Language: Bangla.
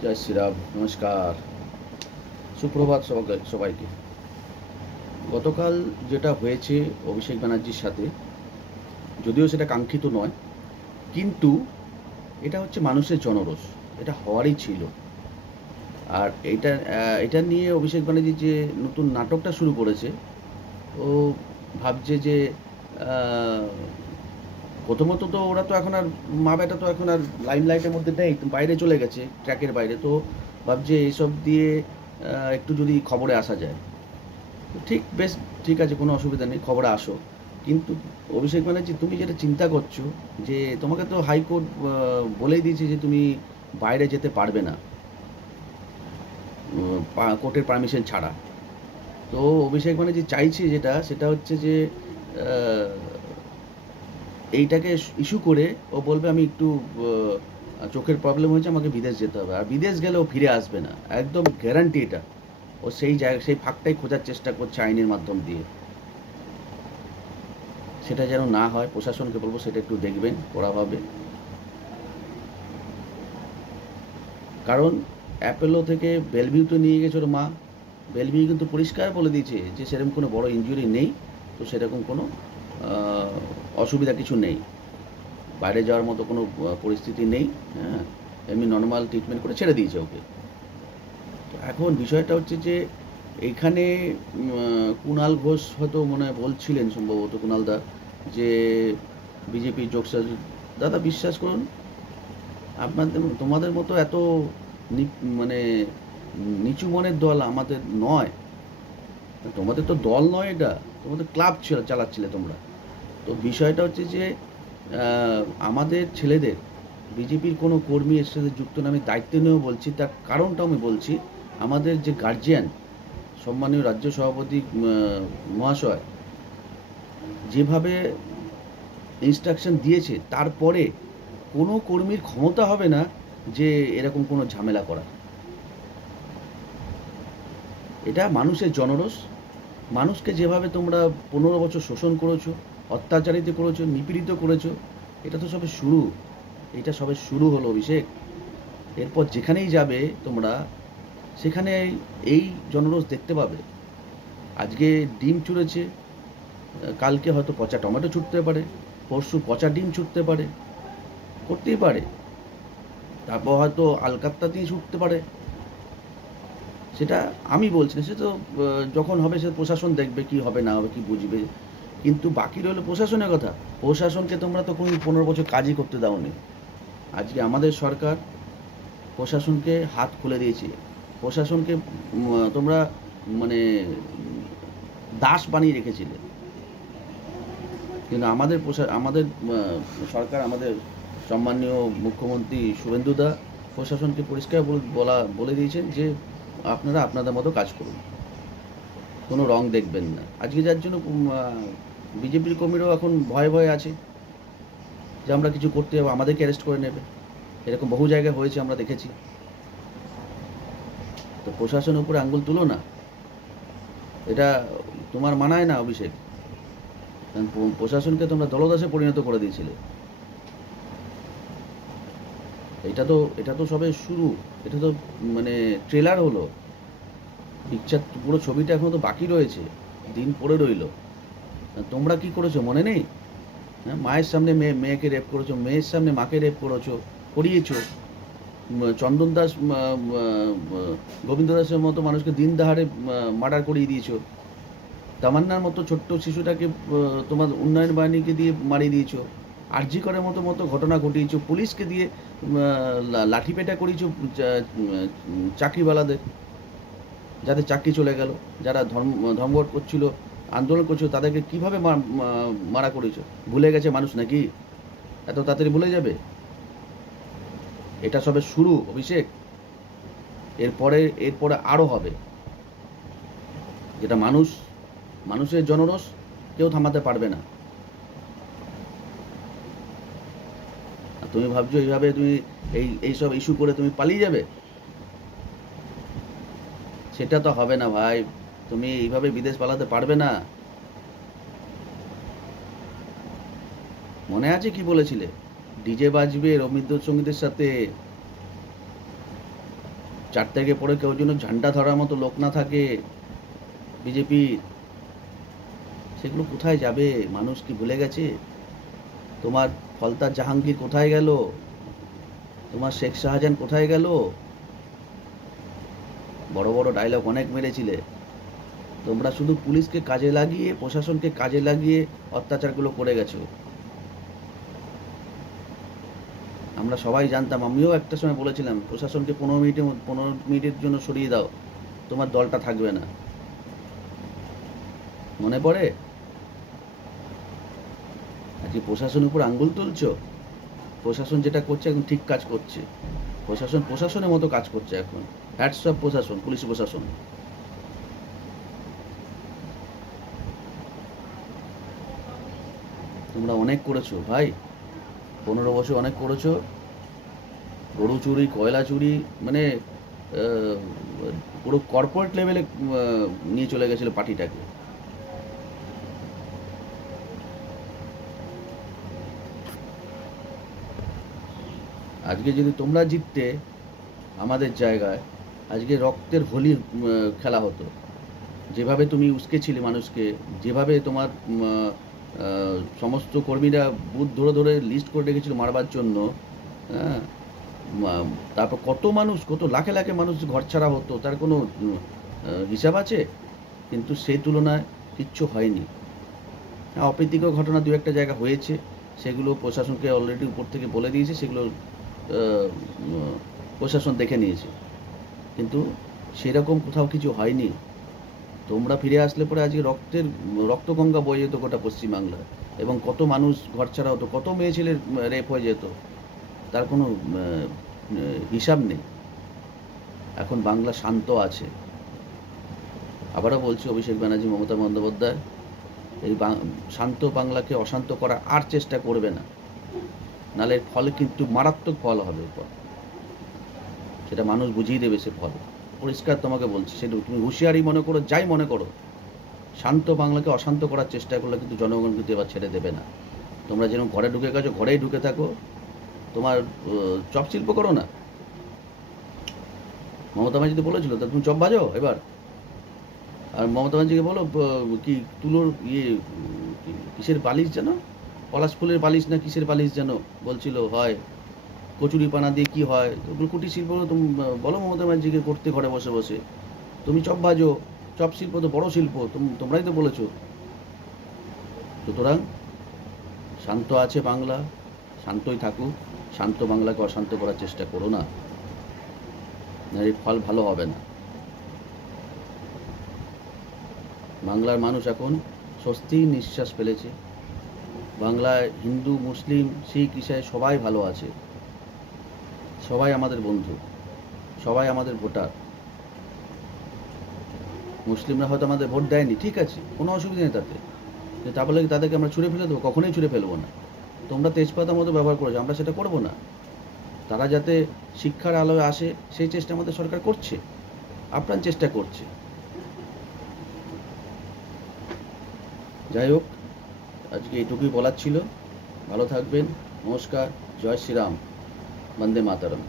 জয় শ্রীরাম, নমস্কার, সুপ্রভাত সবাইকে। গতকাল যেটা হয়েছে অভিষেক ব্যানার্জির সাথে, যদিও সেটা কাঙ্ক্ষিত নয়, কিন্তু এটা হচ্ছে মানুষের জনরোষ। এটা হওয়ারই ছিল। আর এটা নিয়ে অভিষেক ব্যানার্জি যে নতুন নাটকটা শুরু করেছে, ও ভাবছে যে আহ, প্রথমত তো ওরা তো এখন আর মা বেটা তো এখন আর লাইমলাইটের মধ্যে নেই, বাইরে চলে গেছে, ট্র্যাকের বাইরে। তো ভাবছে এইসব দিয়ে একটু যদি খবরে আসা যায়। ঠিক, বেশ, ঠিক আছে, কোনো অসুবিধা নেই, খবরে আসো। কিন্তু অভিষেক ব্যানার্জি, তুমি যেটা চিন্তা করছো, যে তোমাকে তো হাইকোর্ট বলেই দিয়েছে যে তুমি বাইরে যেতে পারবে না কোর্টের পারমিশন ছাড়া। তো অভিষেক ব্যানার্জি চাইছে যেটা, সেটা হচ্ছে যে আহ, এইটাকে ইস্যু করে ও বলবে আমি একটু চোখের প্রবলেম হয়েছে, আমাকে বিদেশ যেতে হবে, আর বিদেশ গেলে ও ফিরে আসবে না, একদম গ্যারান্টি এটা। ও সেই জায়গা, সেই ফাঁকটাই খোঁজার চেষ্টা করছে আইনের মাধ্যম দিয়ে। সেটা যেন না হয়, প্রশাসনকে বলবো সেটা একটু দেখবেন কড়াভাবে। কারণ অ্যাপেলো থেকে বেলভিউতে নিয়ে গেছে ওর মা। বেলভিউ কিন্তু পরিষ্কার বলে দিয়েছে যে সেরকম কোনো বড় ইনজুরি নেই, তো সেরকম কোনো আহ, অসুবিধা কিছু নেই, বাইরে যাওয়ার মতো কোনো পরিস্থিতি নেই। হ্যাঁ, এমনি নর্মাল ট্রিটমেন্ট করে ছেড়ে দিয়েছে ওকে। তো এখন বিষয়টা হচ্ছে যে এইখানে কুণাল ঘোষ হয়তো মনে হয় বলছিলেন, সম্ভবত কুণাল দা, যে বিজেপির যোগসাজশ। দাদা, বিশ্বাস করুন, আপনাদের তোমাদের মতো এত মানে নিচু মনের দল আমাদের নয়। তোমাদের তো দল নয়, এটা তোমাদের ক্লাব ছিল, চালাচ্ছিলে তোমরা। তো বিষয়টা হচ্ছে যে আমাদের ছেলেদের বিজেপির কোনো কর্মী এর সাথে যুক্ত না, আমি দায়িত্ব নিয়েও বলছি, তার কারণটা আমি বলছি। আমাদের যে গার্জিয়ান, সম্মানীয় রাজ্য সভাপতি মহাশয় যেভাবে ইনস্ট্রাকশন দিয়েছে, তারপরে কোনো কর্মীর ক্ষমতা হবে না যে এরকম কোনো ঝামেলা করা। এটা মানুষের জনরোষ। মানুষকে যেভাবে তোমরা 15 বছর শোষণ করেছো, অত্যাচারিত করেছো, নিপীড়িত করেছো, এটা তো সবে শুরু। এটা সবে শুরু হলো, অভিষেক। এরপর যেখানেই যাবে তোমরা, সেখানে এই জনরোষ দেখতে পাবে। আজকে ডিম ছুঁড়েছে, কালকে হয়তো পচা টমেটো ছুটতে পারে, পরশু পচা ডিম ছুটতে পারে, করতেই পারে। তারপর হয়তো আলকাত্তা দিয়ে ছুটতে পারে। সেটা আমি বলছি না, সে তো যখন হবে সে প্রশাসন দেখবে, কি হবে না হবে, কি বুঝবে। কিন্তু বাকি রইল প্রশাসনের কথা। প্রশাসনকে তোমরা তো কোনো 15 বছর কাজই করতে দাওনি। আজকে আমাদের সরকার প্রশাসনকে হাত খুলে দিয়েছে। প্রশাসনকে তোমরা মানে দাস বানিয়ে রেখেছিলে। কিন্তু আমাদের সরকার, আমাদের সম্মানীয় মুখ্যমন্ত্রী শুভেন্দুদা প্রশাসনকে পরিষ্কার বলে দিয়েছেন যে আপনারা আপনাদের মতো কাজ করুন, কোনো রং দেখবেন না। আজকে যার জন্য বিজেপির কর্মীরাও এখন ভয়ে ভয়ে আছে যে আমরা কিছু করতে যাবো, আমাদেরকে অ্যারেস্ট করে নেবে। এরকম বহু জায়গায় হয়েছে, আমরা দেখেছি। তো প্রশাসনের উপরে আঙ্গুল তুলো না, এটা তোমার মানায় না, অভিষেক। কারণ প্রশাসনকে তোমরা দলদাসে পরিণত করে দিয়েছিলে। এটা তো সবে শুরু। এটা তো মানে ট্রেলার হলো। পিকচার পুরো ছবিটা এখনো তো বাকি রয়েছে, দিন পড়ে রইলো। তোমরা কি করেছো মনে নেই? হ্যাঁ, মায়ের সামনে মেয়েকে রেপ করেছো, মেয়ের সামনে মাকে রেপ করেছো, করিয়েছো। চন্দন দাস, গোবিন্দ দাসের মতো মানুষকে দিন দাহাড়ে মার্ডার করিয়ে দিয়েছো। তামান্নার মতো ছোট্ট শিশুটাকে তোমার উন্নয়ন বাহিনীকে দিয়ে মারিয়ে দিয়েছো। আরজি করার মতো মতো ঘটনা ঘটিয়েছো, পুলিশকে দিয়ে লাঠিপেটা করিয়েছো চাকরিওয়ালাদের, যাদের চাকরি চলে গেল, যারা ধর্মঘট করছিল, আন্দোলন করছিল, তাদেরকে কীভাবে মারা করেছো। ভুলে গেছে মানুষ নাকি? এত তাড়াতাড়ি ভুলে যাবে? এটা সবে শুরু, অভিষেক। এরপরে এরপরে আরও হবে। যেটা মানুষের জনরোষ, কেউ থামাতে পারবে না। আর তুমি ভাবছো এইভাবে তুমি এইসব ইস্যু করে তুমি পালিয়ে যাবে? সেটা তো হবে না ভাই। তুমি এইভাবে বিদেশ পালাতে পারবে না। মনে আছে কি বলেছিলে? ডিজে বাজবে রবীন্দ্রসঙ্গীতের সাথে। 4 তারিখে পরে কেউ যেন ঝান্ডা ধরার মতো লোক না থাকে বিজেপির। সেগুলো কোথায় যাবে? মানুষ কি ভুলে গেছে? তোমার ফলতার জাহাঙ্গীর কোথায় গেল? তোমার শেখ শাহজাহান কোথায় গেল? বড় বড় ডায়লগ অনেক মেরেছিলে। তোমরা শুধু পুলিশকে কাজে লাগিয়ে, প্রশাসনকে কাজে লাগিয়ে অত্যাচারগুলো করে গেছো। আমরা সবাই জানতাম, আমিও একটা সময় বলেছিলাম প্রশাসনকে 15 মিনিটের জন্য সরিয়ে দাও, তোমার দলটা থাকবে না। মনে পড়ে? আজকে প্রশাসনের উপর আঙ্গুল তুলছো? প্রশাসন যেটা করছে এখন ঠিক কাজ করছে। প্রশাসন প্রশাসনের মতো কাজ করছে এখন। হ্যাটস অফ প্রশাসন, পুলিশ প্রশাসন। তোমরা অনেক করেছো ভাই, 15 বছর অনেক করেছো। গরু চুরি, কয়লা চুরি, মানে পুরো কর্পোরেট লেভেলে নিয়ে চলে গেছিলো পার্টিটাকে। আজকে যদি তোমরা জিততে আমাদের জায়গায়, আজকে রক্তের হোলি খেলা হতো। যেভাবে তুমি উস্কেছিলে মানুষকে, যেভাবে তোমার সমস্ত কর্মীরা বুথ ধরে ধরে লিস্ট করে রেখেছিল মারবার জন্য, হ্যাঁ, তারপর কত মানুষ, কত লাখে লাখে মানুষ ঘরছাড়া হতো, তার কোনো হিসাব আছে? কিন্তু সেই তুলনায় কিচ্ছু হয়নি। হ্যাঁ, অপ্রীতিকর ঘটনা দু একটা জায়গা হয়েছে, সেগুলো প্রশাসনকে অলরেডি উপর থেকে বলে দিয়েছে, সেগুলো প্রশাসন দেখে নিয়েছে। কিন্তু সেরকম কোথাও কিছু হয়নি। তোমরা ফিরে আসলে পরে আজকে রক্তগঙ্গা বয়ে যেত গোটা পশ্চিমবাংলায়, এবং কত মানুষ ঘরছাড়া হতো, কত মেয়ে ছেলের রেপ হয়ে যেত, তার কোনো হিসাব নেই। এখন বাংলা শান্ত আছে। আবারও বলছি, অভিষেক ব্যানার্জি, মমতা বন্দ্যোপাধ্যায় এই শান্ত বাংলাকে অশান্ত করার আর চেষ্টা করবে না, নাহলে ফল কিন্তু মারাত্মক ফল হবে। এরপর সেটা মানুষ বুঝিয়ে দেবে, সে ফল পরিষ্কার তোমাকে বলছি। সেটা তুমি হুঁশিয়ারি মনে করো, যাই মনে করো, শান্ত বাংলাকে অশান্ত করার চেষ্টা করলে কিন্তু জনগণ কিন্তু এবার ছেড়ে দেবে না। তোমরা যেরকম ঘরে ঢুকে গেছো, ঘরেই ঢুকে থাকো। তোমার চপ শিল্প করো না। মমতা ব্যানার্জি তো বলেছিল, তা তুমি চপ ভাজো এবার। আর মমতা ব্যানার্জিকে বলো, কি তুলোর কিসের বালিশ যেন, পলাশ ফুলের বালিশ না কিসের বালিশ যেন বলছিল হয়, কচুরি পানা দিয়ে কি হয়, ওগুলো কুটির শিল্প তুমি বলো মমতা ব্যানার্জিকে করতে ঘরে বসে বসে। তুমি চপ ভাজো, চপ শিল্প তো বড় শিল্প, তোমরাই তো বলেছো। সুতরাং শান্ত আছে বাংলা, শান্তই থাকুক। শান্ত বাংলাকে অশান্ত করার চেষ্টা করো না, এর ফল ভালো হবে না। বাংলার মানুষ এখন স্বস্তির নিঃশ্বাস ফেলেছে। বাংলায় হিন্দু, মুসলিম, শিখ, ইসাই সবাই ভালো আছে। সবাই আমাদের বন্ধু, সবাই আমাদের ভোটার। মুসলিমরা হয়তো আমাদের ভোট দেয়নি, ঠিক আছে, কোনো অসুবিধা নেই তাতে, তা বলে তাদেরকে আমরা ছুঁড়ে ফেলে দেবো? কখনোই ছুঁড়ে ফেলবো না। তোমরা তেজপাতার মতো ব্যবহার করেছো, আমরা সেটা করবো না। তারা যাতে শিক্ষার আলোয় আসে সেই চেষ্টা আমাদের সরকার করছে, আপ্রাণ চেষ্টা করছে। যাই হোক, আজকে এইটুকুই বলার ছিল। ভালো থাকবেন। নমস্কার। জয় শ্রীরাম। বন্দে মাতরম।